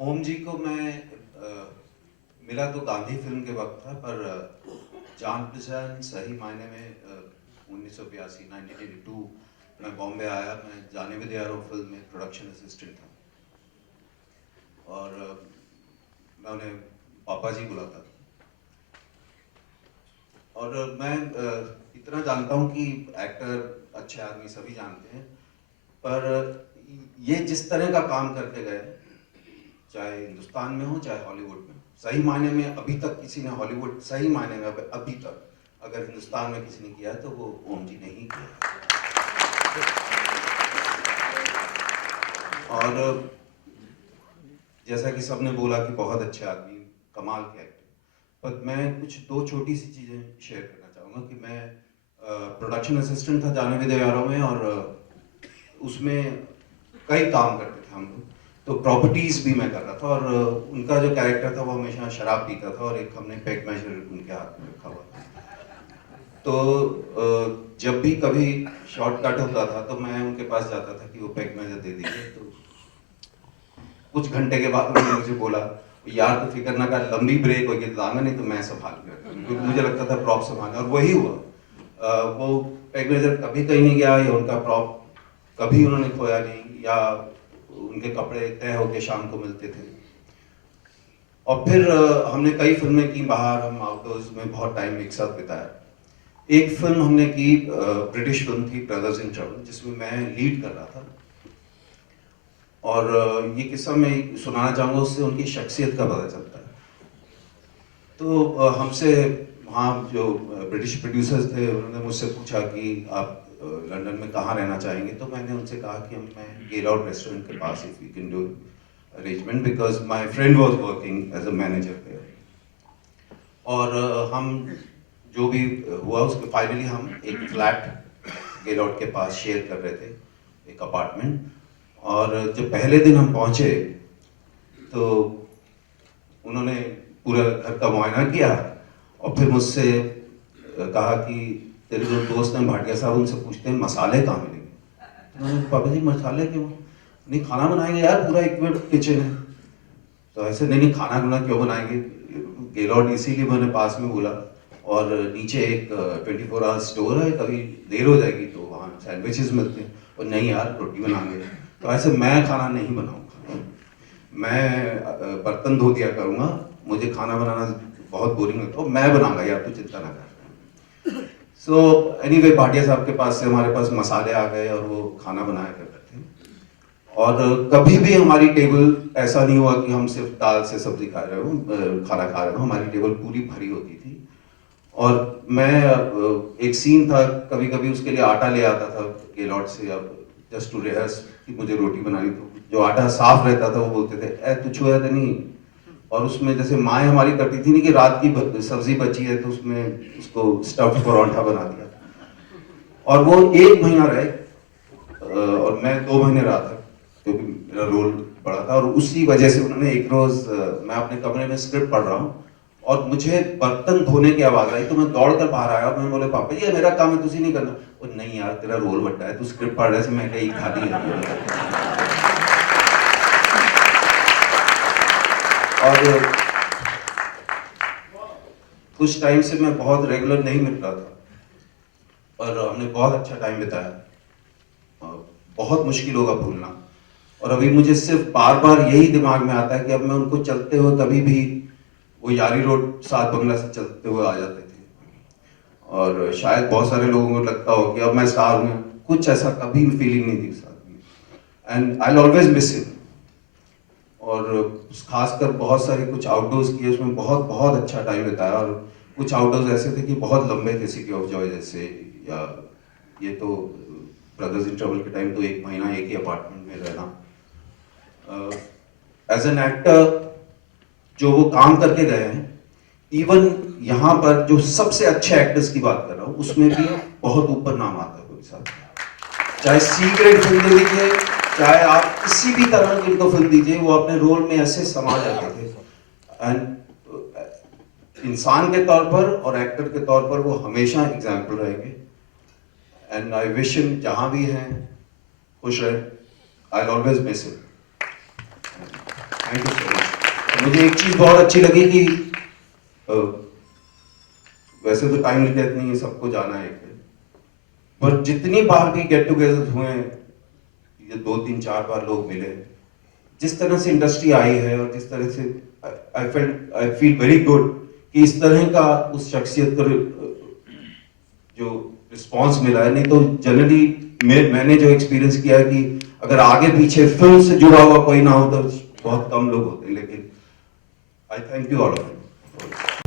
ओम जी को मैं मिला तो गांधी फिल्म के वक्त था, पर जान पहचान सही मायने में 1982 1982 मैं बॉम्बे आया। मैं जाने भी दे रहा हूँ फिल्म में प्रोडक्शन असिस्टेंट था, और मैं उन्हें पापा जी बुलाता था। और मैं इतना जानता हूँ कि एक्टर अच्छे आदमी सभी जानते हैं, पर ये जिस तरह का काम करके गए, चाहे हिंदुस्तान में हो चाहे हॉलीवुड में, सही मायने में अभी तक किसी ने हॉलीवुड सही मायने में अभी तक अगर हिंदुस्तान में किसी ने किया है तो वो ओम जी ने ही किया है। और जैसा कि सबने बोला कि बहुत अच्छे आदमी, कमाल के एक्टर, पर मैं कुछ दो छोटी सी चीज़ें शेयर करना चाहूँगा कि मैं प्रोडक्शन असिस्टेंट था जाने विद्यालयों में, और उसमें कई काम करते थे हम लोग। तो प्रॉपर्टीज भी मैं कर रहा था, और उनका जो कैरेक्टर था वो हमेशा शराब पीता था, और एक हमने पेग मेजर उनके हाथ में रखा हुआ था। तो जब भी कभी शॉर्टकट होता था तो मैं उनके पास जाता था कि वो पेग मेजर दे दीजिए। तो कुछ घंटे के बाद उन्होंने मुझे बोला, यार तो फिक्र ना कर, लंबी ब्रेक होगी तो आना, नहीं तो मैं संभाल के रखूंगा, क्योंकि मुझे लगता था प्रॉप संभालना, और वही हुआ। वो पेग मेजर कभी कहीं नहीं गया, या उनका प्रॉप कभी उन्होंने खोया नहीं, या उनके कपड़े तय होके शाम को मिलते थे। और फिर हमने कई फिल्में की बाहर, हम आउटडोर्स में बहुत टाइम एक साथ बिताया। एक फिल्म हमने की, ब्रिटिश फिल्म थी ब्रदर्स इन ट्रबल, जिसमें मैं लीड कर रहा था। और ये किस्सा मैं सुनाना चाहूँगा, उससे उनकी शख्सियत का पता चलता है। तो हमसे वहाँ जो ब्रिटिश प्रोड्यूसर्स थे उन्होंने मुझसे पूछा कि आप लंदन में कहाँ रहना चाहेंगे। तो मैंने उनसे कहा कि मैं गेल आउट रेस्टोरेंट के पास, if you can do arrangement, because my friend was working as a manager there. और हम जो भी हुआ उसके फाइनली हम एक फ्लैट गेल आउट के पास शेयर कर रहे थे, एक अपार्टमेंट। और जब पहले दिन हम पहुंचे तो उन्होंने पूरा घर का मुआयना किया, और फिर मुझसे कहा कि तेरे जो दोस्त हैं भाटिया साहब, उनसे पूछते हैं मसाले कहाँ मिलेंगे। तो मैंने कहा, पापा जी मसाले क्यों? नहीं, खाना बनाएंगे यार, पूरा इक्विप्ड किचन है। तो ऐसे नहीं नहीं, खाना खुना क्यों बनाएंगे, गेलॉट इसीलिए मैंने पास में बोला। और नीचे एक 24 आवर स्टोर है, कभी देर हो जाएगी तो वहाँ सैंडविचेस मिलते हैं। और नहीं यार, रोटी बनाएंगे। तो ऐसे मैं खाना नहीं बनाऊंगा, मैं बर्तन धो दिया करूंगा, मुझे खाना बनाना बहुत बोरिंग लगता है, मैं बनाऊंगा यार, तू चिंता ना कर। सो एनीवे, भाटिया साहब के पास से हमारे पास मसाले आ गए, और वो खाना बनाया करते थे। और कभी भी हमारी टेबल ऐसा नहीं हुआ कि हम सिर्फ दाल से सब्जी खा रहे हो, खाना खा रहे हो, हमारी टेबल पूरी भरी होती थी। और मैं एक सीन था, कभी कभी उसके लिए आटा ले आता था गेलॉट से, अब जस्ट टू रिहर्स कि मुझे रोटी बनानी। तो जो आटा साफ रहता था वो बोलते थे, ए तू छुआ था नहीं। और उसमें जैसे माएँ हमारी करती थी नहीं, कि रात की सब्जी बची है तो उसमें उसको स्टफ्ड परोंठा बना दिया। और वो 1 महीना रहे, और मैं 2 महीने रहा था, क्योंकि मेरा रोल बड़ा था। और उसी वजह से उन्होंने एक रोज, मैं अपने कमरे में स्क्रिप्ट पढ़ रहा हूँ और मुझे बर्तन धोने की आवाज आई, तो मैं दौड़ कर बाहर आया। मैंने बोले, पापा जी ये मेरा काम है, तुझे नहीं करना। और नहीं यार, तेरा रोल बड़ा है, तू स्क्रिप्ट पढ़ रहे से, मैं कहीं खाली है। और कुछ टाइम से मैं बहुत रेगुलर नहीं मिल रहा था, और हमने बहुत अच्छा टाइम बिताया। बहुत मुश्किल होगा भूलना। और अभी मुझे सिर्फ बार बार यही दिमाग में आता है कि अब मैं उनको चलते हुए कभी भी, वो यारी रोड सात बंगला से चलते हुए आ जाते थे। और शायद बहुत सारे लोगों को लगता हो कि अब मैं स्टार हूँ, कुछ ऐसा कभी फीलिंग नहीं थी उस आदमी। And I always miss him. और खासकर बहुत सारे कुछ आउटडोर्स किए, उसमें बहुत बहुत अच्छा टाइम बिताया। और कुछ आउटडोर्स ऐसे थे कि बहुत लंबे थे, सिटी ऑफ जॉय जैसे, या ये तो ब्रदर्स इन ट्रबल के टाइम तो 1 महीना एक ही अपार्टमेंट में रहना। एज एन एक्टर जो वो काम करके गए हैं, इवन यहाँ पर जो सबसे अच्छे एक्टर्स की बात कर रहा हूँ, उसमें भी बहुत ऊपर नाम आता है कोई साहब। चाहे सी ग्रेड फिल्म दे दीजिए, चाहे आप किसी भी तरह की इनको फिल्म दीजिए, वो अपने रोल में ऐसे समा जाते थे। एंड इंसान के तौर पर और एक्टर के तौर पर वो हमेशा एग्जाम्पल रहेंगे। एंड आई विश हिम जहां भी हैं खुश रहे। I always miss him. Thank you so much. मुझे एक चीज़ बहुत अच्छी लगी कि वैसे तो टाइम लिमिट नहीं है, सबको जाना है, पर जितनी बार भी गेट टुगेदर हुए हैं, ये 2 3 4 बार लोग मिले, जिस तरह से इंडस्ट्री आई है और जिस तरह से आई फील वेरी गुड कि इस तरह का उस शख्सियत को जो रिस्पांस मिला है। नहीं तो जनरली मैंने जो एक्सपीरियंस किया है कि अगर आगे पीछे फिल्म से जुड़ा हुआ कोई ना हो तो बहुत कम लोग होते हैं, लेकिन आई thank you all of you.